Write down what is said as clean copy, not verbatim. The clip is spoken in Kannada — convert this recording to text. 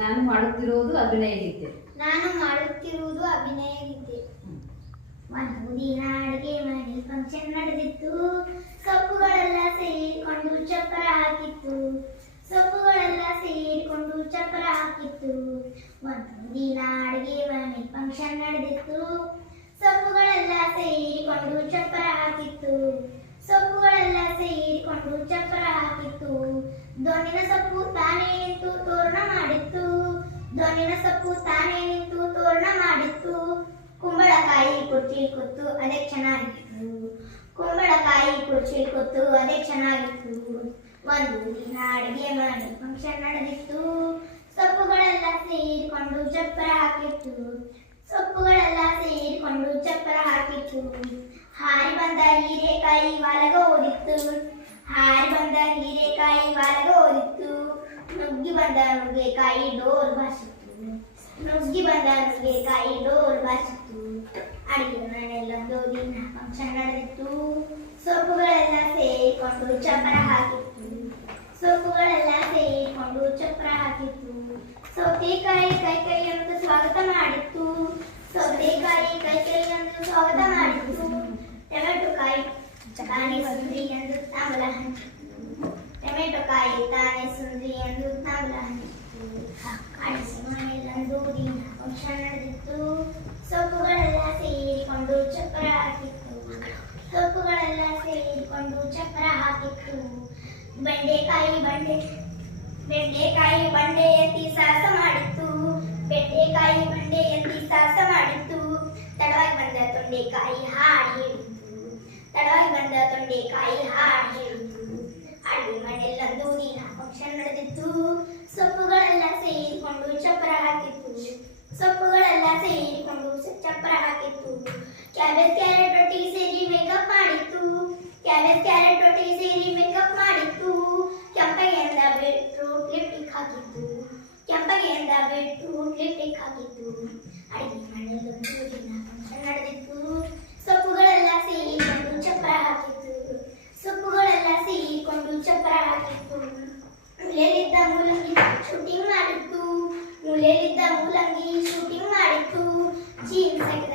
ನಾನು ಮಾಡುತ್ತಿರುವುದು ಅಭಿನಯ ಗೀತೆ. ಒಂದು ದಿನ ಅಡುಗೆ ಮನೆ ಫಂಕ್ಷನ್ ನಡೆದಿತ್ತು. ಸೊಪ್ಪುಗಳೆಲ್ಲ ಸೇರಿಕೊಂಡು ಚಪ್ಪರ ಹಾಕಿತ್ತು. ಒಂದು ದಿನ ಅಡುಗೆ ಮನೆ ಫಂಕ್ಷನ್ ನಡೆದಿತ್ತು. ಸೊಪ್ಪುಗಳೆಲ್ಲ ಸೇರಿಕೊಂಡು ಚಪ್ಪರ ಹಾಕಿತ್ತು. ದೊನ್ನಿನ ಸೊಪ್ಪು ತಾನೇ ನಿಂತು ತೋರಣ ಮಾಡಿತ್ತು. ಕುಂಬಳಕಾಯಿ ಕುರ್ಚಿ ಕೂತು ಅದೇ ಚೆನ್ನಾಗಿತ್ತು. ಒಂದು ದಿನ ಅಡುಗೆ ಮನೆ ಫಂಕ್ಷನ್ ನಡೆದಿತ್ತು. ಸೊಪ್ಪುಗಳೆಲ್ಲ ಸೇರಿಕೊಂಡು ಚಪ್ಪರ ಹಾಕಿತ್ತು. ಹಾರಿ ಬಂದ ಹೀರೆಕಾಯಿ ವಾಲಗ ಓದಿತ್ತು. ನುಗ್ಗಿ ಬಂದ ನುಗ್ಗೆಕಾಯಿ ಡೋಲ್ ಬಾರಿಸಿತ್ತು. ಅಡಿಗೆ ಮನೆಯಲ್ಲೊಂದು ದಿನ ಫಂಕ್ಷನ್ ನಡೆದಿತ್ತು. ಸೊಪ್ಪುಗಳೆಲ್ಲ ಸೇರಿಕೊಂಡು ಚಪ್ಪರ ಹಾಕಿತ್ತು. ಸೌತೆಕಾಯಿ ಕೈಕೈಯನ್ನು ಸ್ವಾಗತ ಮಾಡಿತ್ತು. ಟೊಮೆಟೊ ಕಾಯಿ ತಾನೇ ಸುಂದ್ರಿ ಎಂದು ತಾಂಬಲ ಹಂಚಿತ್ತು. ಅಡಿಗೆ ಮನೆಯಲ್ಲೊಂದು ದಿನ ಫಂಕ್ಷನ್ ನಡೆದಿತ್ತು. ಸೊಪ್ಪುಗಳೆಲ್ಲ ಸೇರಿಕೊಂಡು ಚಪ್ಪರ ಹಾಕಿತ್ತು. ಬೆಂಡೆಕಾಯಿ ಬಂಡೆ ಎತ್ತಿ ಸಾಹಸ ಮಾಡಿತ್ತು. ತಡವಾಗಿ ಬಂದ ತೊಂಡೆಕಾಯಿ ಹಾಡಿ ಹೇಳಿತು. ಅಡುಗೆ ಮನೆಯಲ್ಲೊಂದು ದಿನ ಫಂಕ್ಷನ್ ನಡೆದಿತ್ತು. ಸೊಪ್ಪುಗಳೆಲ್ಲ ಸೇರಿಕೊಂಡು ಚಪ್ಪರ ಹಾಕಿತ್ತು. ಕ್ಯಾಬೇಜ್ ಕ್ಯಾರೆಟ್ ಒಟ್ಟಿಗೆ ಸೇರಿ ಮೇಕಪ್ ಮಾಡಿತ್ತು. ಕೆಂಪಗೆಯಿಂದ ಬೀಟ್ರೂಟ್ ಲಿಪ್ಟಿಕ್ ಹಾಕಿತ್ತು. ಅಡುಗೆ ಮನೆಯಲ್ಲೊಂದು ದಿನ ಫಂಕ್ಷನ್ ನಡೆದಿತ್ತು. ಸೊಪ್ಪುಗಳೆಲ್ಲ ಸೇರಿಕೊಂಡು ಚಪ್ಪರ ಹಾಕಿತ್ತು. ಮೂಲೆಯಲ್ಲಿದ್ದ ಮೂಲಂಗಿ ಶೂಟಿಂಗ್ ಮಾಡಿತ್ತು. ಜೀನ್ಸ್ ಹಾಕಿದ